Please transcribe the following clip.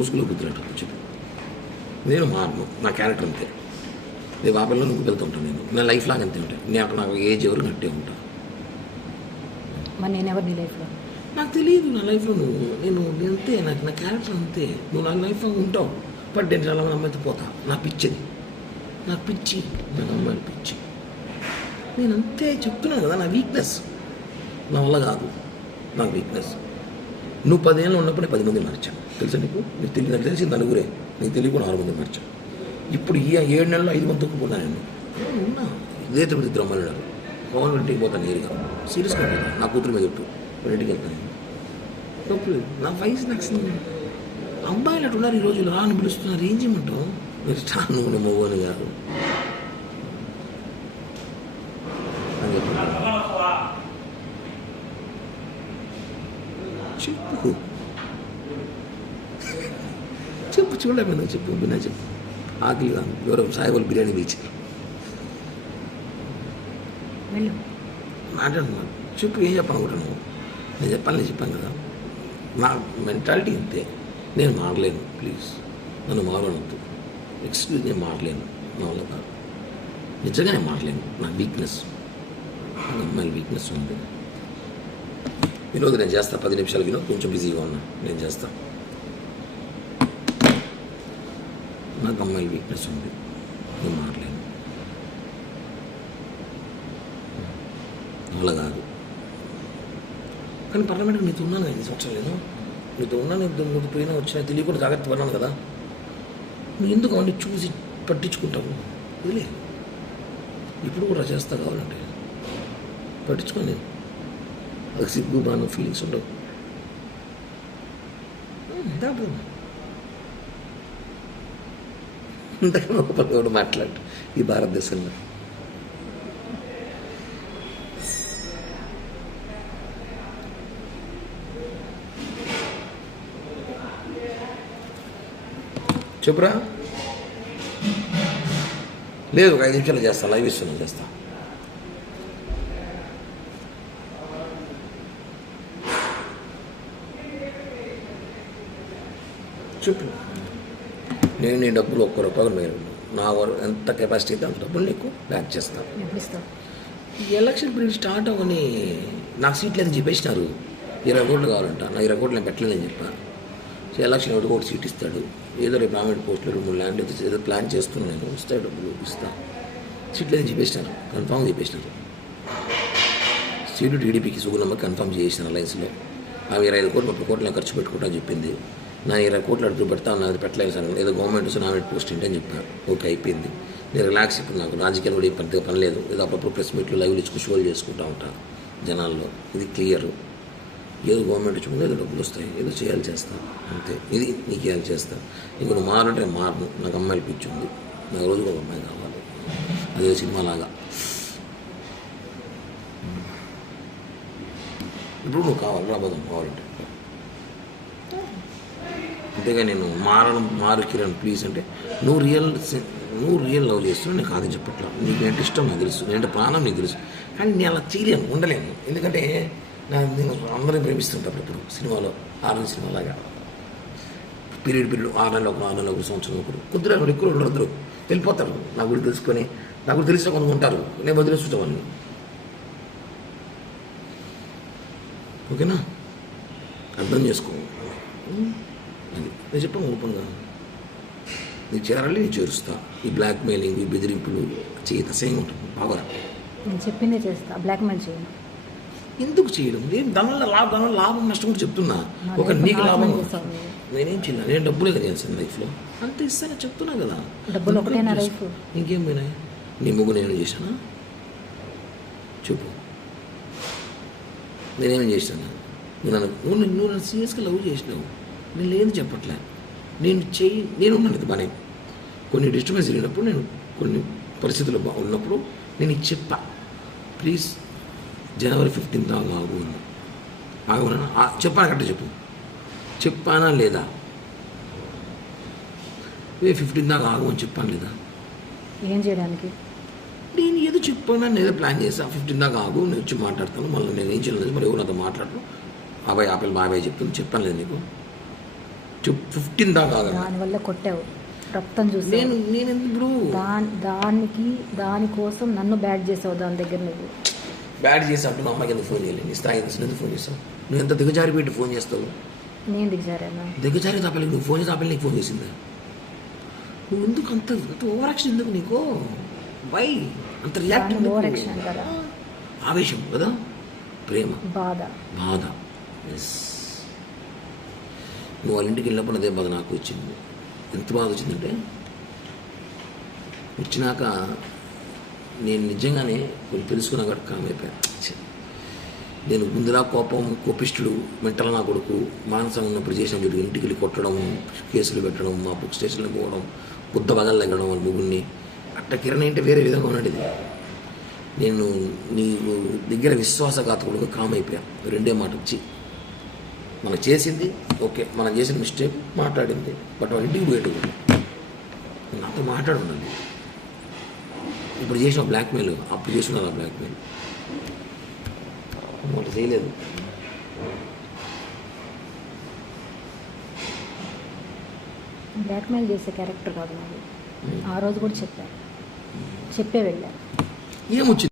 ముసుగులో గుర్తున్నట్టు చెప్పు. నేను మారను, నా క్యారెక్టర్ అంతే. రేపు ఆ పిల్లలు నువ్వు వెళ్తూ ఉంటాను. నా లైఫ్ లాగా అంతే ఉంటాను. నేను నాకు ఏజ్ ఎవరు నట్టే ఉంటాను. మరి నేను ఎవరు నీ లైఫ్లో? నాకు తెలియదు నా లైఫ్లో నేను అంతే. నాకు నా క్యారెక్టర్ అంతే. నువ్వు నా లైఫ్లో ఉంటావు. బట్ నేను చాలా మంది అమ్మాయితో పోతా. నా పిచ్చిది, నాకు పిచ్చి, నాకు అమ్మాయిలు పిచ్చి. నేను అంతే చెప్తున్నాను కదా, నా వీక్నెస్. నా వల్ల కాదు, నాకు వీక్నెస్. నువ్వు 10 ఏళ్ళు ఉన్నప్పుడే 10 మంది మార్చాను తెలుసా నీకు? నాకు తెలిసి నలుగురే, నీకు తెలియకుండా 6 మంది మార్చాను. ఇప్పుడు ఈ 7 నెలల్లో 5 మంది తొక్కుపోతా నేను. ఉన్నా ఇదే తిరుపతి ఇద్దరు అమ్మాయిలు ఉన్నారు. పవన్ ఇంటికి పోతాను నేరుగా, సీరియస్గా పోతాను. నా కూతురు మీద పెట్టు, ఇంటికి వెళ్తాను. తప్పు నా వయసు నాకు అబ్బాయిలు అటు ఉన్నారు ఈ రోజులు. రాని పిలుస్తున్నారు, ఏం చేయమంటావు? మీరు చాలా నువ్వు మవ్వని కాదు అని చెప్పు. చెప్పు చూడలేమన్నా చెప్పు, బిన్నా చెప్పు. ఆకలి కాదు, ఎవరో సాయిబాబు బిర్యానీ తీర్చారు. మాట్లాడుతున్నాను, చెప్పు. ఏం చెప్పాలనుకుంటున్నావు? నేను చెప్పాను కదా, నా మెంటాలిటీ అంతే. నేను మారలేను, ప్లీజ్ నన్ను మారవద్దు. ఎక్స్క్యూజ్, నేను మారలేను, నా వల్ల కాదు. నిజంగా నేను మారలేను. నా వీక్నెస్, నా అమ్మాయిల వీక్నెస్ ఉంది. వినోద్ నేను చేస్తా, 10 నిమిషాలు వినోద్, కొంచెం బిజీగా ఉన్నా, నేను చేస్తా. నాకు అమ్మాయిల వీక్నెస్ ఉంది, నేను మారలేను, నా వల్ల కాదు. కానీ పర్లమెంట్కి నీతో ఉన్నాను 5 సంవత్సరాలు. నేను నీతో ఉన్నాను, నువ్వు పోయినా వచ్చినా తెలియకుండా జాగ్రత్త పడినాను కదా. నువ్వు ఎందుకు అవన్నీ చూసి పట్టించుకుంటావు? వదిలే, ఇప్పుడు కూడా చేస్తా కావాలంటే పట్టించుకోండి. అది సిగ్గు బాగా ఫీలింగ్స్ ఉండవు. ఇంతకన్నా కూడా మాట్లాడు ఈ భారతదేశంలో. చెప్పురా. లేదు, ఒక 5 నిమిషాలు చేస్తా, లైవ్ ఇస్తున్నాను, చేస్తా. చెప్పు. నేను నీ డబ్బులు 1 రూపాయలు మీరు నా ఎంత కెపాసిటీ అయితే అంత డబ్బులు నీకు బ్యాక్ చేస్తాను. ఈ ఎలక్షన్ పీరియడ్ స్టార్ట్ అవ్వని నాకు సీట్లు అని చెప్పేసినారు. 20 కోట్లు కావాలంట. నా 20 కోట్లు నేను పెట్టలేదని చెప్పాను. సో ఎలక్షన్ 1 కోటి సీట్ ఇస్తాడు. ఏదో రేపు గవర్నమెంట్ పోస్టులు 2-3 ల్యాండ్ ఏదో ప్లాన్ చేస్తున్నాను, నేను వస్తాయి డబ్బులు ఇస్తాను. సీట్లు అని చెప్పేసినారు, కన్ఫామ్ చెప్పేసినారు. సీటు టీడీపీకి సుగుణమ్మ కన్ఫామ్ చేసినారు అలయన్స్లో. ఆమె 25 కోట్లు 30 కోట్లు నేను ఖర్చు పెట్టుకుంటా చెప్పింది. నా 20 కోట్లు అడుగు పెడతా ఉన్నది, పెట్టలేదు సార్. ఏదో గవర్నమెంట్ నామినేట్ పోస్ట్ ఏంటని చెప్పాను. ఓకే, అయిపోయింది. నేను రిలాక్స్. ఇప్పుడు నాకు రాజకీయాలు కూడా పెద్దగా పని లేదు. ఏదో అప్పుడప్పుడు ప్రెస్ మీట్లు లైవ్లు ఇచ్చుకు షోలు చేసుకుంటూ ఉంటాను జనాల్లో. ఇది క్లియర్. ఏదో గవర్నమెంట్ ఇచ్చుకుంటే ఏదో డబ్బులు వస్తాయి, ఏదో చేయాలి చేస్తాను అంతే. ఇది నీకు చేయాలి చేస్తాను. ఇంక నువ్వు మారంటే మారను. నాకు అమ్మాయిలు పిచ్చి ఉంది. నాకు రోజుకు ఒక అమ్మాయి కావాలి, అదే సినిమాలాగా. ఇప్పుడు నువ్వు కావాలి, రాబోదాం కావాలంటే. అంతేగా నేను మారు కిరణ్ ప్లీజ్ అంటే నువ్వు రియల్ లవ్ చేస్తున్నావు. నేను కాదని చెప్పట్లా. నీకు ఏంటి ఇష్టం నాకు తెలుసు, నేనంటే ప్రాణం నీకు తెలుసు. కానీ నేను అలా చేయలేను, ఉండలేను. ఎందుకంటే నేను అందరినీ ప్రేమిస్తుంటాను. ఇప్పుడు సినిమాలో 6 నెలల సినిమాలాగా పీరియడ్ 6 నెలలు ఒకరు, 6 నెలలు ఒకరు, సంవత్సరం ఒకరు, కొద్దిగా ఎక్కువ ఉండరు, వెళ్ళిపోతారు. నా గురించి తెలుసుకొని, నా గురించి తెలిసిన కొంత ఉంటారు. నేను వదిలేస్తుంటా వాళ్ళని. ఓకేనా? అర్థం చేసుకో. అది నేను చెప్పాను ఓపెన్గా. నీకు చేరాలి, నేను చేరుస్తా. ఈ బ్లాక్ మెయిలింగ్, ఈ బెదిరింపులు చేయత అసహ్యంగా ఉంటుంది. బాగా నేను చెప్పిందే చేస్తా, బ్లాక్మెయిల్ చేయను. ఎందుకు చేయడం? దానివల్ల లాభం నష్టం కూడా చెప్తున్నా. ఒక నీకు లాభం నేనేం చేయను. నేను డబ్బులే కదా చేస్తాను లైఫ్లో, అంతే ఇస్తాను చెప్తున్నా కదా. డబ్బులు ఒకటేనా లైఫ్? ఇంకేం పోయినాయి? నీ ముగ్గు నేను చేశానా చెప్పు. నేనేమేం చేశాను? నువ్వు నన్ను సీరియస్గా లవ్ చేసినావు. నేను లేదు చెప్పట్లే. నేను ఉన్నాను బాగానే. కొన్ని డిస్టర్బెన్స్ జరిగినప్పుడు, నేను కొన్ని పరిస్థితులు ఉన్నప్పుడు నేను ఇది చెప్పా, ప్లీజ్ జనవరి 15 దాకా ఆగు అని. ఆగమన్నా చెప్పాను కరెక్ట్ చెప్పు. చెప్పానా లేదా? 15 దాకా ఆగు అని చెప్పాను లేదా? ఏం చేయడానికి? నేను ఏదో చెప్పాను, నేను ఏదో ప్లాన్ చేసా. 15 దాకా ఆగు, నేను వచ్చి మాట్లాడతాను. మళ్ళీ నేను ఏం చేయలేదు, మరి ఎవరు నాతో మాట్లాడను. బాబాయ్ ఆపిల్ బాబాయ్ చెప్తాను చెప్పాను లేదు నీకు? చెప్పు 15 దాకా ఆగండి. దానివల్ల కొట్టావు, రక్తం చూసావు. నేను ఇప్పుడు దానికోసం నన్ను బ్యాడ్ చేసావు. దాని దగ్గర నువ్వు బ్యాడ్ చేసినప్పుడు మా అమ్మాయికి ఎందుకు ఫోన్ చేయలేదు? నీ స్థాయి ఎందుకు ఫోన్ చేస్తావు? నువ్వు ఎంత దిగజారి పెట్టి ఫోన్ చేస్తావు? నేను దిగజారాను. దిగజారి తాపలి నువ్వు ఫోన్ చేసి నీకు ఫోన్ చేసిందా? నువ్వు ఎందుకు అంత ఓవర్ యాక్షన్ ఎందుకు నీకు? వై అంత రియాక్ట్? ఓవర్ యాక్షన్ అంటారా? ఆవేశం కదా, ప్రేమ, బాధ. ఎస్. నువ్వు వాళ్ళ ఇంటికి వెళ్ళినప్పుడు అదే బాధ నాకు వచ్చింది. ఎంత బాధ వచ్చిందంటే, వచ్చినాక నేను నిజంగానే కొన్ని తెలుసుకున్నా కాబట్టి కామైపోయాను. నేను ముందులా కోపిష్టుడు, మెంటల్ నా కొడుకు, మానసం ఉన్నప్పుడు చేసిన వీడు ఇంటికి వెళ్ళి కొట్టడం, కేసులు పెట్టడం, మా బుక్ స్టేషన్లో పోవడం, బుద్ధ బగలు తగ్గడం వాళ్ళ ముగ్గురిని. అట్ట కిరణ్ అంటే వేరే విధంగా ఉన్నది. నేను నీ దగ్గర విశ్వాసఘాతకుడుగా కామైపోయా. రెండే మాట వచ్చి మనం చేసింది ఓకే, మనం చేసిన మిస్టేక్ మాట్లాడింది, బట్ వాళ్ళ ఇంటికి పోయేటప్పుడు నాతో మాట్లాడుండాలి. ఇప్పుడు చేసిన బ్లాక్మెయిల్, అప్పుడు చేసిన ఆ బ్లాక్మెయిల్ వాళ్ళు చేయలేదు. బ్లాక్మెయిల్ చేసే క్యారెక్టర్ కాదు నాది. ఆ రోజు కూడా చెప్పే వెళ్ళా. ఏమొచ్చింది?